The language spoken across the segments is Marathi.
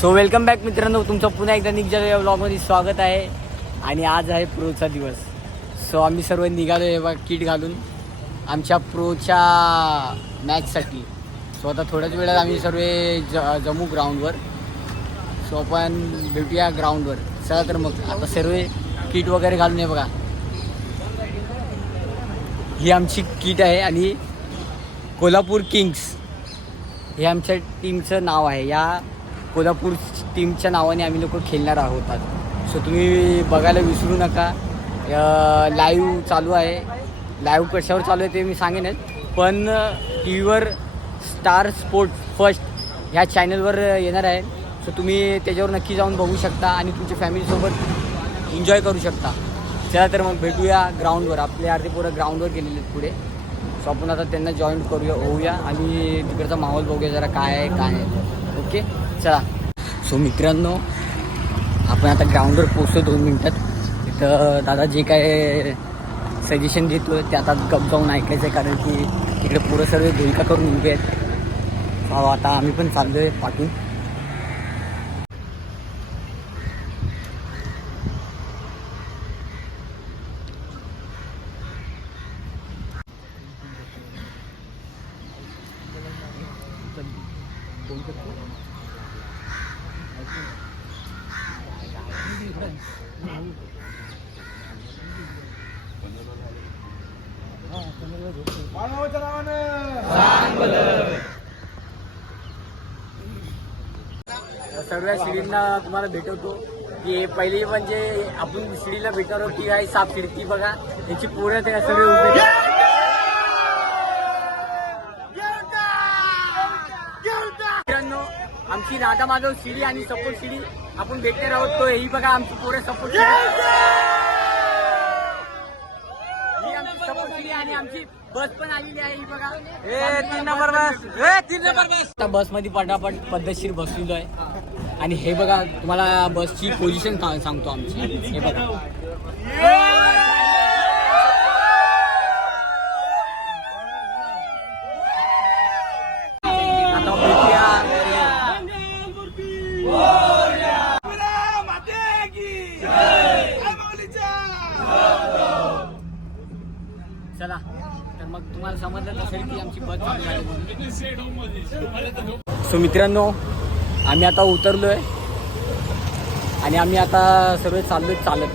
सो वेलकम बॅक मित्रांनो, तुमचं पुन्हा एकदा निघालेल्या व्लॉगमध्ये स्वागत आहे. आणि आज आहे प्रोचा दिवस. सो आम्ही सर्व निघालो आहे बघा किट घालून आमच्या प्रोच्या मॅचसाठी. सो आता थोड्याच वेळात आम्ही सर्व जमू ग्राउंडवर. सो आपण भेटूया ग्राउंडवर. चला तर मग आता सर्व किट वगैरे घालून आहे बघा. ही आमची किट आहे आणि कोल्हापूर किंग्स हे आमच्या टीमचं नाव आहे. या कोल्हापूर टीमच्या नावाने आम्ही लोक खेळणार आहोत. सो तुम्ही बघायला विसरू नका. लाईव्ह चालू आहे. लाईव्ह कशावर चालू आहे ते मी सांगेनच, पण टी व्हीवर स्टार स्पोर्ट फर्स्ट ह्या चॅनलवर येणार आहे. सो तुम्ही त्याच्यावर नक्की जाऊन बघू शकता आणि तुमच्या फॅमिलीसोबत एन्जॉय करू शकता. चला तर मग भेटूया ग्राउंडवर. आपले अर्धे पोरं ग्राउंडवर गेलेले आहेत पुढे. सो आपण आता त्यांना जॉईन करूया होऊया आणि तिकडचा माहोल बघूया जरा काय आहे काय नाही. ओके चला. सो मित्रांनो, आपण आता ग्राउंडवर पोचतो 2 मिनटात. तिथं दादा जे काय सजेशन देतो ते आता गप जाऊन ऐकायचं आहे, कारण की तिकडे पोरं सर्व धुलका करून उभे आहेत. आता आम्ही पण चाललो आहे पाठून. सर्व शिडींना तुम्हाला भेटवतो की पहिली म्हणजे आपण शिडीला भेटणार आहोत ती आहे साप शिडी. ती बघा त्याची पोरं त्या सर्व उभे. मित्रांनो, आमची राधा माधव शिडी आणि सपोर्ट शिडी आपण भेटणार आहोत. तो ही बघा आमची पोरं सपोर्ट शिडी. ही आमची सपोर्ट शिडी आणि आमची बस पण आलेली आहे. ही बघा 3 नंबर बस. 3 नंबर बस. आता बसमध्ये पटापट पद्धतशीर बसलेलो आहे. आणि हे बघा तुम्हाला बसची पोझिशन सांगतो आमची. हे बघा आता भेटूया. चला तर मग तुम्हाला समजलं असेल की आमची बस चालू झाली. सो मित्रांनो, आम्ही आता उतरलो आहे आणि आम्ही आता सर्व चाललो चालत.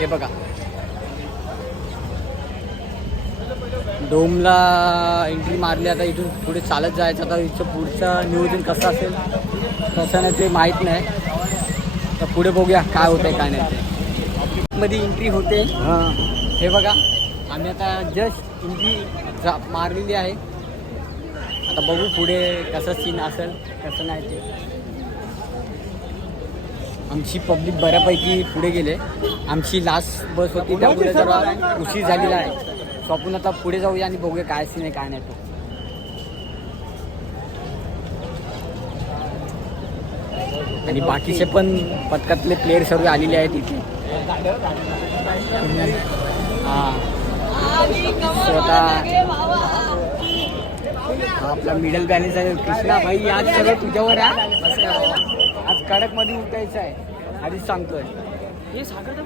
हे बघा डोमला एंट्री मारली. आता इथून पुढे चालत जायचं. आता इथं पुढचं नियोजन कसं असेल कसं नाही ते माहीत नाही. तर पुढे बघूया काय होतं आहे काय नाही ते. मध्ये एंट्री होते. हे बघा आम्ही आता जस्ट एंट्री मारलेली आहे. आता बघू पुढे कसं सीन असेल कसं नाही ते. आमची पब्लिक बऱ्यापैकी पुढे गेले. आमची लास्ट बस होती त्यामुळे जरा उशीर झालेला आहे. सो आपण आता पुढे जाऊया आणि बघूया काय सीन आहे काय नाही तो. आणि बाकीचे पण पथकातले प्लेयर सर्व आलेले आहेत इथे. स्वतः आपला मिडल बॅलन्स आहे कृष्णा भाई. आज सगळं तुझ्यावर आहे. आज कडक मध्ये उठायचं आहे आधीच सांगतोय. हे सागर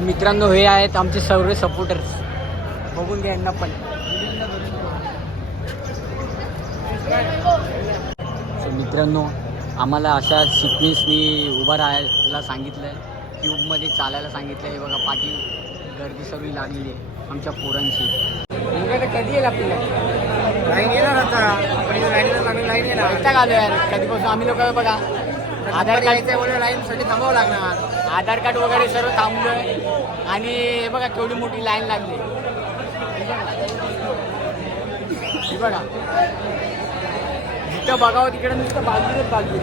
मित्रांनो, हे आहेत आमचे सर्व सपोर्टर्स. बघून घ्या यांना पण. मित्रांनो, आम्हाला अशा सिक्वेन्सनी उभं राहायला सांगितलं आहे. क्यूबमध्ये चालायला सांगितलं आहे. बघा पाठी गर्दी सगळी लागलेली आहे आमच्या पोरांची. कधी येईल आपल्याला लाईन येणार आता. आपण लाईन येणार. इथं आलो यार कधीपासून आम्ही लोक. बघा आधार कार्डच्या लाईनसाठी थांबावं लागणार. आधार कार्ड वगैरे सर्व थांबलोय आणि बघा केवढी मोठी लाईन लागली. हे बघा जिथं बघावं तिकडे नुसतं बाजूलाच बाजू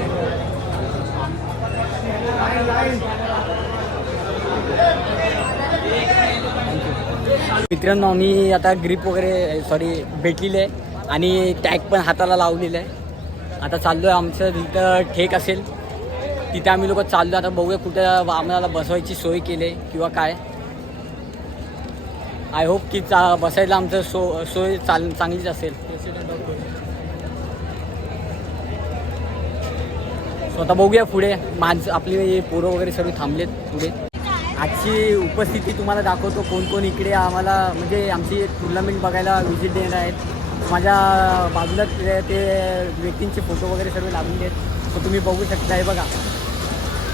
मित्रांनो आम्ही आता ग्रिप वगैरे सॉरी भेटलेली आहे आणि टॅग पण हाताला लावलेलं आहे. आता चाललो आहे आमचं जिथं ठेक असेल तिथे आम्ही लोक चाललो. आता बघूया कुठं आम्हाला बसवायची सोय केली आहे किंवा काय. आय होप की बसायला आमचं सोय चांगलीच असेल. स्वतः बघूया पुढे माणसं आपली पोरं वगैरे सर्व थांबलेत पुढे. आजची उपस्थिती तुम्हाला दाखवतो कोण कोण इकडे आम्हाला म्हणजे आमची टुर्नामेंट बघायला व्हिजिट देणार आहेत. माझ्या बाजूला ते व्यक्तींचे फोटो वगैरे सर्व लागून आहेत. सो तुम्ही बघू शकता. हे बघा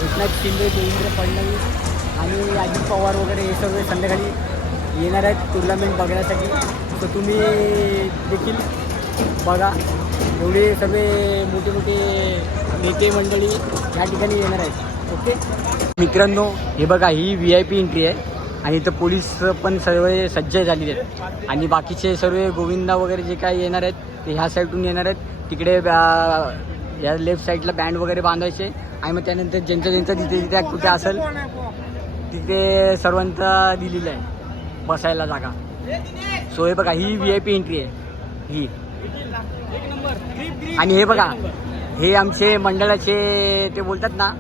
एकनाथ शिंदे, देवेंद्र फडणवीस आणि अजित पवार वगैरे हे सर्व संध्याकाळी येणार आहेत टुर्नामेंट बघण्यासाठी. सो तुम्ही देखील बघा. एवढे सर्व मोठे मोठे नेते मंडळी या ठिकाणी येणार आहेत. ओके मित्रांनो हे बघा ही VIP एंट्री आहे आणि इथं पोलीस पण सर्व सज्ज झालेले आहेत आणि बाकीचे सर्व गोविंदा वगैरे जे काही येणार आहेत ते ह्या साईडून येणार आहेत. तिकडे या लेफ्ट साईडला बँड वगैरे बांधायचे आणि मग त्यानंतर ज्यांचं तिथे कुठे असेल तिथे सर्वांचा दिलेलं आहे बसायला जागा. सो हे बघा ही VIP एंट्री आहे ही. आणि हे बघा हे आमचे मंडळाचे ते बोलतात ना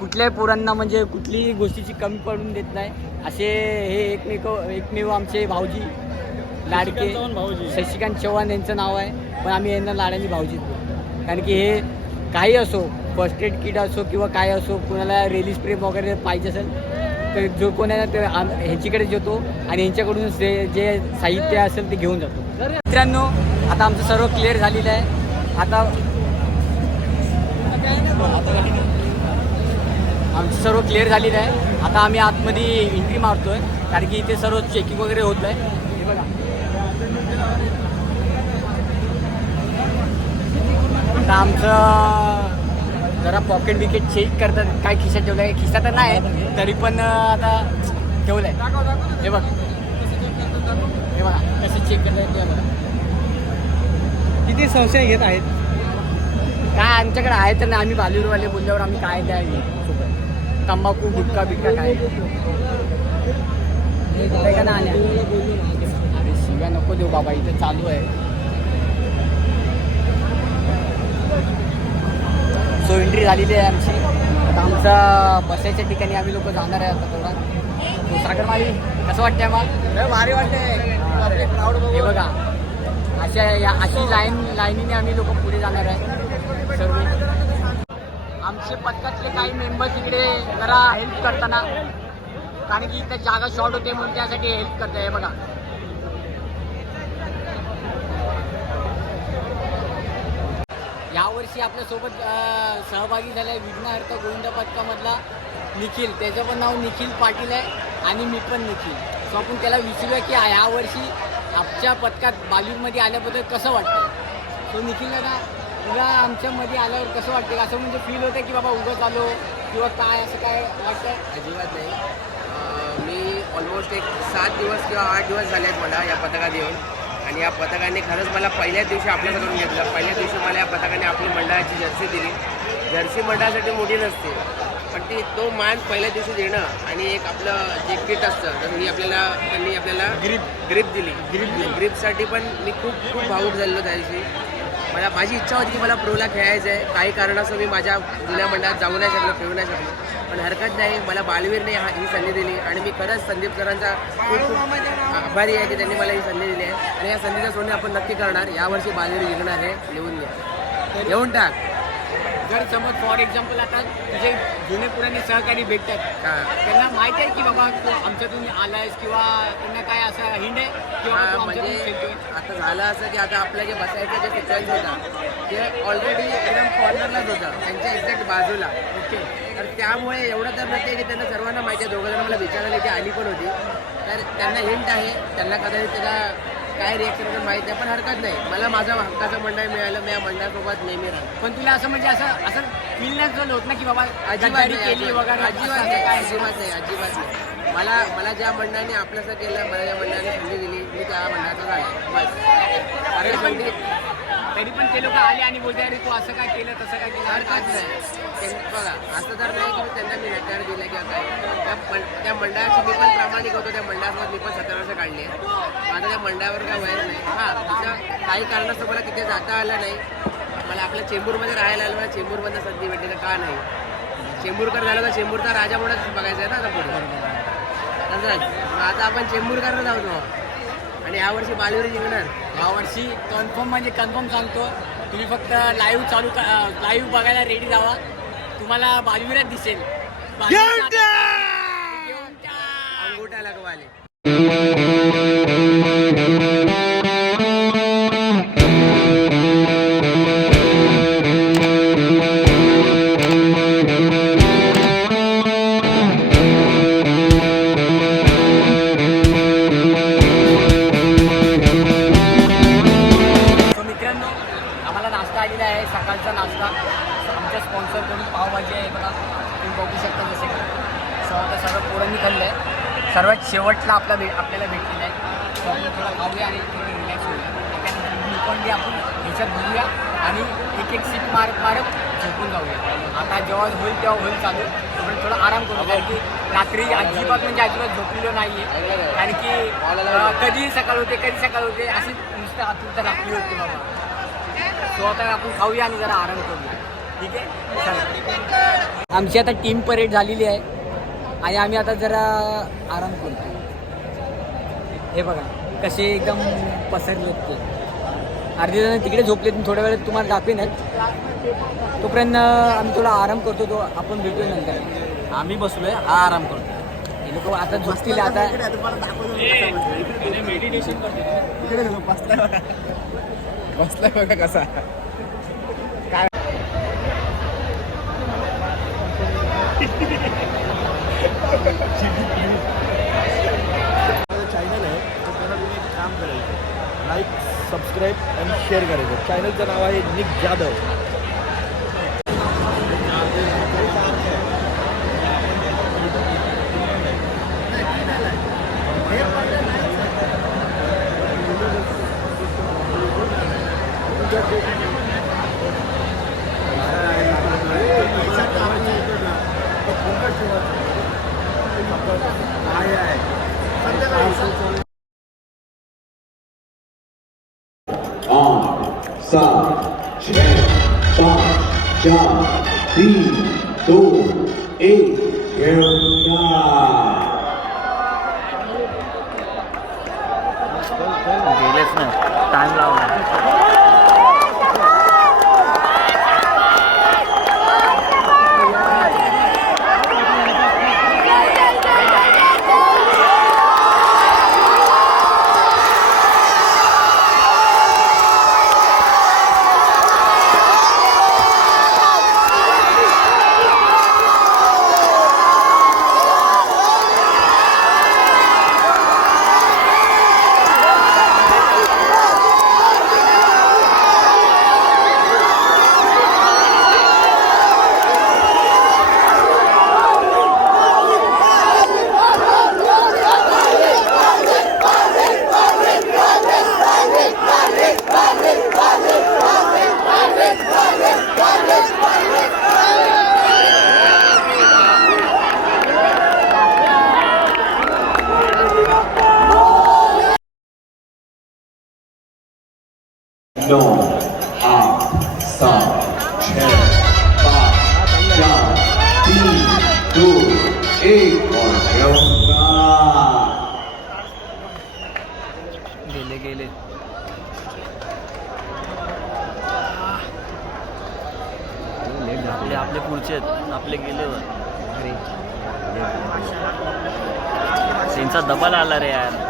कुठल्याही पोरांना म्हणजे कुठलीही गोष्टीची कमी पडून देत नाही असे हे एकमेव आमचे भाऊजी लाडके शशिकांत चव्हाण यांचं नाव आहे. पण आम्ही यांना लाडानी भाऊजी कारण की हे काही असो फर्स्ट एड किट असो किंवा काय असो कोणाला रेली स्प्रे वगैरे पाहिजे असेल तर जो कोणाला ते ह्यांच्याकडे जेतो आणि यांच्याकडून जे साहित्य असेल ते घेऊन जातो. मित्रांनो आता आमचं सर्व क्लिअर झालेलं आहे. आमचं सर्व क्लिअर झालेलं आहे. आता आम्ही आतमध्ये एंट्री मारतोय कारण की इथे सर्व चेकिंग वगैरे होत आहे. हे बघा आता आमचं जरा पॉकेट बिकेट चेक करतात काय खिशात ठेवलं आहे. खिसा तर नाही तरी पण आता ठेवलं आहे. हे बघा कसं चेक करता येतं. बघा किती संशय घेत आहेत काय आमच्याकडे आहे तर नाही. आम्ही बालूरवाले बोलल्यावर आम्ही काय द्यायचे सोबत तंबाखू गुटखा बिटका काय का ना आल्या. अरे शिव्या नको देऊ बाबा इथे चालू आहे. सो एंट्री झालेली आहे आमची. आता आमचा बसायच्या ठिकाणी आम्ही लोक जाणार आहे आता थोडा. सागरमाली कसं वाटतंय मग भारी वाटते. हे बघा अशी लाईनीने आम्ही लोक पुढे जाणार आहे सर्व. आमचे पथकातले काही मेंबर्स इकडे जरा हेल्प करताना कारण की इथे जागा शॉर्ट होते म्हणून त्यासाठी हेल्प करते. हे बघा यावर्षी आपल्यासोबत सहभागी झाला आहे विघ्नहर्ता गोविंदा पथकामधला निखिल. त्याचं पण नाव निखिल पाटील आहे आणि मी पण निखिल. सो आपण त्याला विचारूया की यावर्षी आमच्या पथकात बालीवूडमध्ये आल्याबद्दल कसं वाटतं. सो निखिल दादा तुला आमच्यामध्ये आल्यावर कसं वाटतं असं म्हणजे फील होतं की बाबा उगाच आलो किंवा काय असं काय वाटतं. अजिबात नाही. मी ऑलमोस्ट एक 7 दिवस किंवा 8 दिवस झाले आहेत मला या पथकात येऊन आणि या पथकाने खरंच मला पहिल्याच दिवशी आपल्याकडून घेतलं. पहिल्याच दिवशी मला या पथकाने आपली मंडळाची जर्सी दिली. जर्सी मंडळासाठी मोठी नसते पण ती तो मान पहिल्या दिवशी देणं आणि एक आपलं जे किट असतं तर त्यांनी आपल्याला ग्रीप दिली. ग्रीपसाठी पण मी खूप भावूक झालेलो त्या दिवशी. माझी इच्छा होती की मला प्रोला खेळायचं आहे. काही कारणास्तव मी माझ्या जुन्या मंडळात जाऊ नाही शकलो खेळू नाही शकलो पण हरकत नाही. मला बालवीरने ही संधी दिली आणि मी खरंच संदीप सरांचा खूप आभारी आहे की त्यांनी मला ही संधी दिली आहे आणि या संधीचं सोडणे आपण नक्की करणार. यावर्षी बालवीर जिंकणार आहे. लिहून घ्या लिहून टाक. जर समज फॉर एक्झाम्पल आता तुझे जुने पुराणे सहकारी भेटतात त्यांना माहिती आहे की बाबा तू आमच्यातून आलायस किंवा त्यांना काय असं हिंड आहे किंवा म्हणजे आता झालं असं की आता आपल्या जे बसायचं जे सिक्वेन्स होता ते ऑलरेडी एकदम कॉर्नरलाच होतं त्यांच्या एक्झॅक्ट बाजूला. ओके तर त्यामुळे एवढं तर नसते की त्यांना सर्वांना माहिती आहे. दोघं जण मला विचारायला की आली पण होती तर त्यांना हिंट आहे. त्यांना कदाचित त्याचा काय रिॲक्शन माहिती आहे पण हरकत नाही. मला माझं हक्काचं मंडळ मिळालं. मी या मंडळासोबत नेहमी राहतो. पण तुला असं म्हणजे असं फील नाही झालं होत ना की बाबा अजिबात केली वगैरे अजिबात नाही. मला ज्या मंडळाने आपलंसं केलं मला ज्या मंडळाने संधी दिली मी त्या मंडळाचा झाला बस. तरी पण ते लोक आले आणि बोलते अरे तू असं काय केलं तसं काय केलं. हरकत नाही बघा, असं तर नाही की त्यांना मी नकार दिलं किंवा काय. त्या मंडळाची मी पण प्रामाणिक होतो, त्या मंडळासोबत मी पण 17 वर्ष काढली आहे. माझं त्या मंडळावर काय वैर नाही. हां, तिथं काही कारणास्तव मला तिथे जाता आलं नाही. मला आपल्या चेंबूरमध्ये राहायला आलं, मला चेंबूरमधनं संधी भेटली तर का नाही. चेंबूरकर झालं तर चेंबूरचा राजा म्हणूनच बघायचा आहे ना आता पुढे. तसंच मग आता आपण चेंबूरकरला जाऊ आणि यावर्षी बालुरी जिंकणार. यावर्षी कन्फर्म म्हणजे कन्फर्म सांगतो, तुम्ही फक्त लाईव्ह बघायला रेडी जावा, तुम्हाला बालवीरच दिसेल. अंगुठा लगवाले. सकाळचा नाश्ता आमच्या स्पॉन्सर करून पावभाजी आहे बघा, तुम्ही बघू शकता. जसे आता सर्व पोरांनी खाल्लं आहे. सर्वात शेवटला आपल्याला भेटलेलं आहे. तर आपण थोडा खाऊया आणि थोडं रिलॅक्स होऊया. त्यानंतर ग्लुकॉन डी आपण ह्याच्यात भरूया आणि एक सीट मारत झोपून जाऊया. आता जेव्हा होईल तेव्हा होईल चालू, पण थोडा आराम करू. कारण की रात्री अजिबात झोपलेलो नाही आहे. कारण की कधी सकाळ होते अशी नुसतं आतुरता राखली होती बाबा. तो आता आपण खाऊया आणि जरा आराम करूया. ठीक आहे. आमची आता टीम परेड झालेली आहे आणि आम्ही आता जरा आराम करतो. हे बघा कसे एकदम पसरले आहेत ते. अर्धे जण तिकडे झोपलेत, थोड्या वेळात तुम्हाला दाखवेनच. तोपर्यंत आम्ही थोडा आराम करतो. तो आपण भेटूया नंतर. आम्ही बसलोय, हा आराम करतो. हे लोक आता झोपतील. आता मेडिटेशन करतो. बसलाय बघा कसा. काय चॅनल आहे तर त्याला तुम्ही एक काम करायचं, लाईक सबस्क्राईब आणि शेअर करायचं. चॅनलचं नाव आहे निक जाधव. आठ, सात, 6, 5, 4, 3, 2, 1. गेलेच ना, टाइम लावला. नौ, आठ, सात, 6, 5, 4, 3, 2, 1 और गेले आपले पुढचे आहेत, आपले गेले. त्यांचा डबल आला रे यार.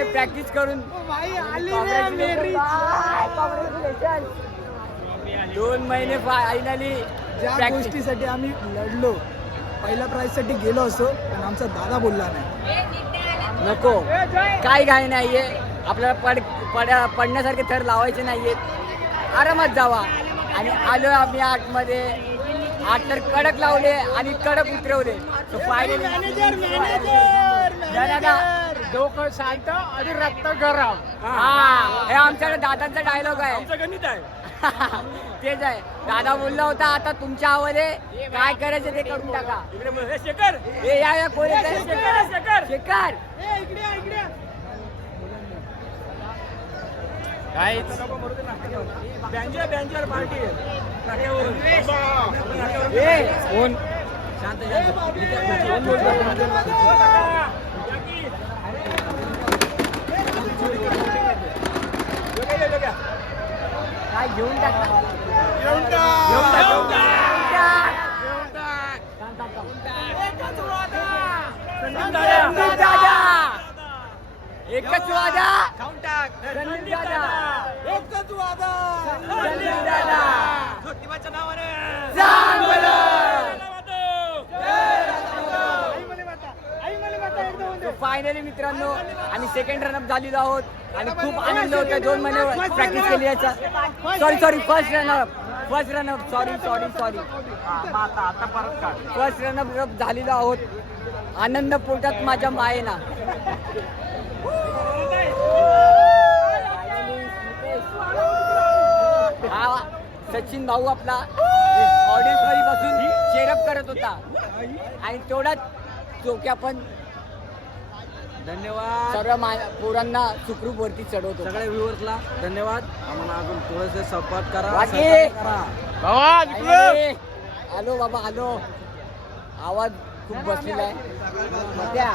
महिने प्रॅक्टिस करून Congratulations. 2 महिने फायनली ज्या गोष्टीसाठी आम्ही लढलो, पहिल्या प्राइज साठी गेलो असो, पण आमचा दादा बोलला नाही. नको काय घाई नाहीये आपल्याला पडण्यासारखे थर लावायचे नाहीये. आरामात जावा. आणि आलो आम्ही आतमध्ये. आत तर कडक लावले आणि कडक उतरवले. फायनली डोकं शांत आणि रक्त गरम. हा हे आमच्या दादांचा डायलॉग आहे. गणित आहे. तेच आहे. दादा बोलला होता आता तुमच्या आवाले काय करायचं ते करून टाका. शेखर हे या कोणी शेखर काय बँजर पार्टी कोण काय घेऊन टाका. एकच वादा फायनली मित्रांनो आम्ही सेकंड रनअप झालेलो आहोत आणि खूप आनंद होता. 2 महिने प्रॅक्टिस केली याचा. Sorry first run-up sorry first run-up झालेलो आहोत. आनंद पोटात माझ्या मायेना. हा सचिन भाऊ आपला ऑडियन्स मध्ये बसून चेअरअप करत होता आणि तेवढाच चोक्या पण धन्यवाद. सर्व पोरांना सुखरूप वरती चढवतो. सगळ्या व्ह्युअर्सला धन्यवाद. आम्हाला अजून थोडंसं सपोर्ट करा. बाकी करा. आलो बाबा आलो. आवाज खूप बसलेला आहे. मध्या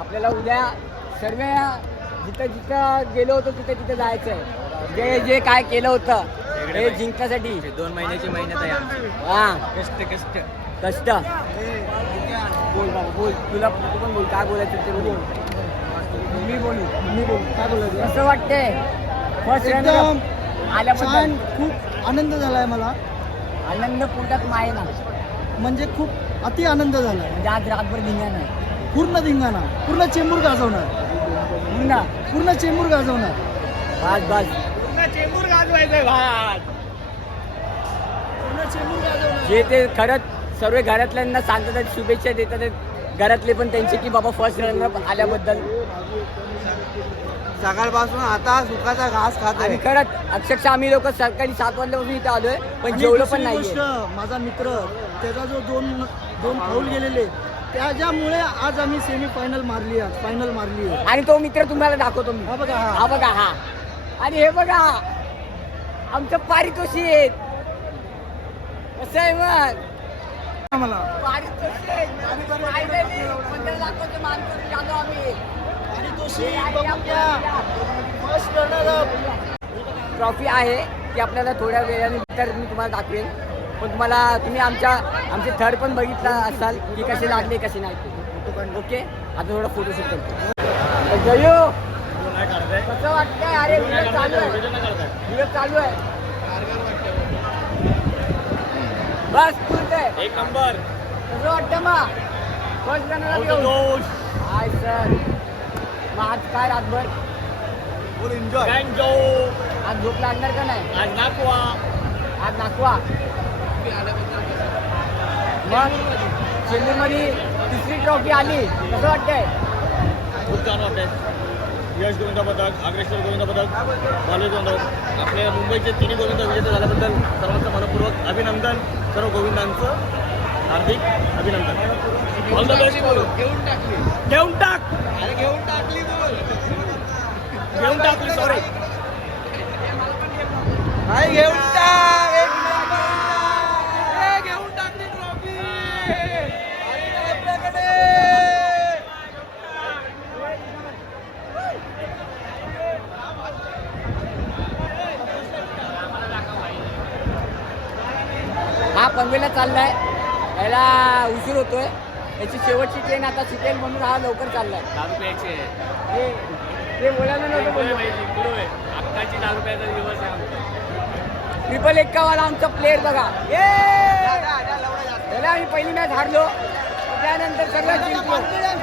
आपल्याला उद्या सर्व जिथं गेलो होतो तिथं जायचं आहे. जे काय केलं होतं हे जिंकण्यासाठी 2 महिन्याची मेहनत आहे आमची. हा कष्ट. बोल बाबा बोल. तू पण बोल काय बोलायचं ते बोल. मी बोलू काय बोलायचं? कसं वाटतंय फर्स्ट एकदम आल्याबद्दल? छान, खूप आनंद झालाय मला. आनंद पोटात माये ना. म्हणजे खूप अति आनंद झालाय. म्हणजे आज रातभर धिंगाणा आहे. पूर्ण धिंगाणा, पूर्ण चेंबूर गाजवणार, ना पूर्ण चेंबूर गाजवणार. बस चेंबूर गाजवणार. जे ते खरंच सर्व घरातल्यांना सांगतात आहेत, शुभेच्छा देतात आहेत. घरातले पण त्यांचे की बाबा फर्स्ट रनअप आल्याबद्दल. सकाळपासून आता सुखाचा घास खात आणि खरंच अक्षरशः आम्ही लोक सकाळी 7 वाजल्यापासून इथे आलोय पण जेवलं पण नाही. माझा मित्र त्याचा जो दोन फाऊल गेलेले त्याच्यामुळे आज आम्ही सेमी फायनल मारली आहे. आणि तो मित्र तुम्हाला दाखवतो मी. हा बघा, हा बघा हा. आणि हे बघा आमचं पारितोषिक कसं आहे मग. आम्हाला पारितोषिक finally पंधरा लाखाचं मान करून आलो आम्ही. ट्रॉफी आहे ती आपल्याला थोड्या वेळाने तर मी तुम्हाला दाखवेन. पण तुम्ही आमचे थर पण बघितला असाल की कसे लागले कसे नाही. ओके आता थोडा फोटोशूट करतो. जयो कसं वाटतंय? अरे व्हिडिओ चालू आहे. बस पुरतंय. एक नंबर. कसं वाटतं मग फर्स्ट रनला घेऊन? Hi sir. मग आज काय रातभर आज झोप लागणार का नाही? आज नाकवा. मग चेंबूरमध्ये तिसरी ट्रॉफी आली कसं वाटतंय? खूप छान वाटतंय. यश गोविंदा पदक, अग्रेश्वर गोविंदा पदक, बालू गोविंदा, आपल्या मुंबईचे 3 गोविंदा विजेते झाल्याबद्दल सर्वांचं मनपूर्वक अभिनंदन. सर्व गोविंदांचं हार्दिक अभिनंदन. All the best. घेऊन टाकली सॉरी. घेऊन टाकली ट्रॉफी. हा पनवेलला चाललाय. याला उशीर होतोय. याची शेवटची ट्रेन आता सुटेल म्हणून हा लवकर चाललाय. 10 रुपयाचे. ते बोलायला नव्हतं बोललो. अक्काची 10 रुपयाचा दिवस आहे आमचा. 151 आमचा प्लेअर बघा. त्याला आम्ही पहिली मॅच हारलो, त्यानंतर सगळं जिंकलो.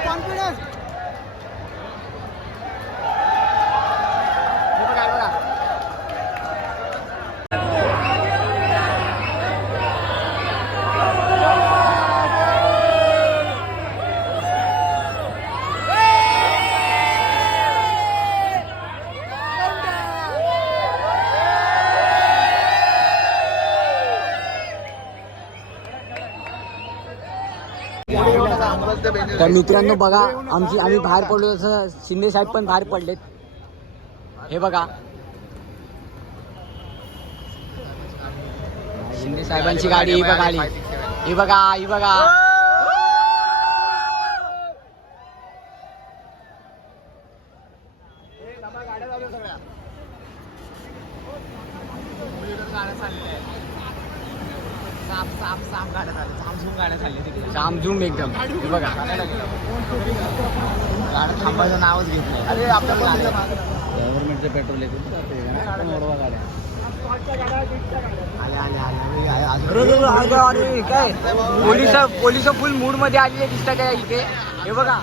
कॉन्फिडन्स हे बघा, हे बघा. तर मित्रांनो बघा, आम्ही बाहेर पडलो तसं शिंदे साहेब पण बाहेर पडलेत. हे बघा, शिंदे साहेबांची गाडी ही बघा आली. ही बघा, ही बघा. सामझूम एकदम. हे बघा, थांबायचं नावच घेत नाही. अरे आपल्या गव्हर्नमेंटचं पेट्रोल येते काय पोलिस फुल मूड मध्ये आलेले दिसतात आहे इथे. हे बघा,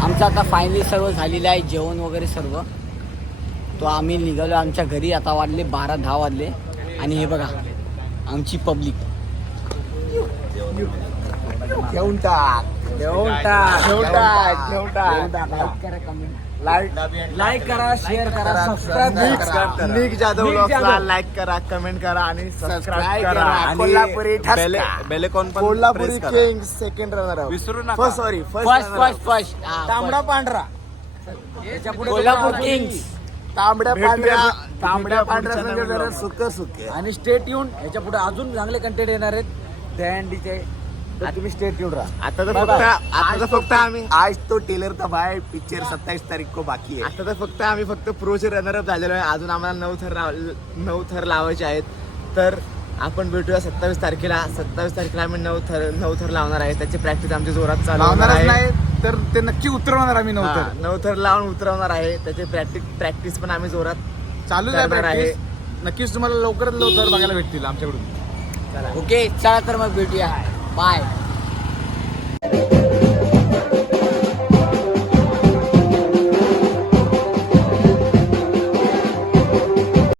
आमचं आता फायनली सर्व झालेलं आहे, जेवण वगैरे सर्व. तो आम्ही निघालो आमच्या घरी. आता वाजले 12-10 वाजले. आणि हे बघा आमची पब्लिक. घेऊन टाक लाईक करा, शेअर करा, सबस्क्राईब निक जाधव ब्लॉगला लाईक करा, कमेंट करा आणि सबस्क्राईब करा. कोल्हापुरी बेलेकॉन पण कोल्हापुरी किंग सेकंड रनर विसरू नका. फर्स्ट तांबडा पांढरा कोल्हापूर किंग्स तांबड्या पांढऱ्या तांबड्या पांढऱ्या पुढच्या संघ नवीन जरा vlog. सुक सुक आणि स्टेट येऊन ह्याच्या पुढे अजून चांगले कंटेंट येणार आहेत दहंडीचे. तर तुम्ही स्टेट येऊन राहा. आता तर Bye फक्त bye. आता तर फक्त आम्ही आज तो टेलर का भाई पिक्चर 27 तारीख को बाकी आहे. आता तर फक्त आम्ही प्रोचे रनरअप झालेलो आहे. अजून आम्हाला 9 थर लावायचे आहेत. तर आपण भेटूया 27 तारखेला. 27 तारखेला आम्ही 9 थर लावणार आहे. त्याची प्रॅक्टिस आमची जोरात चालू होणार लावणारच आहे. नाही तर ते नक्की उतरवणार आम्ही हा, नव्हतं. 9 थर लावून उतरवणार आहे. त्याची प्रॅक्टिस पण आम्ही जोरात चालूच आहे करणार आहे. practice. नक्कीच तुम्हाला लवकरात लवकर बघायला भेटतील आमच्याकडून. ओके चला तर मग भेटूया बाय.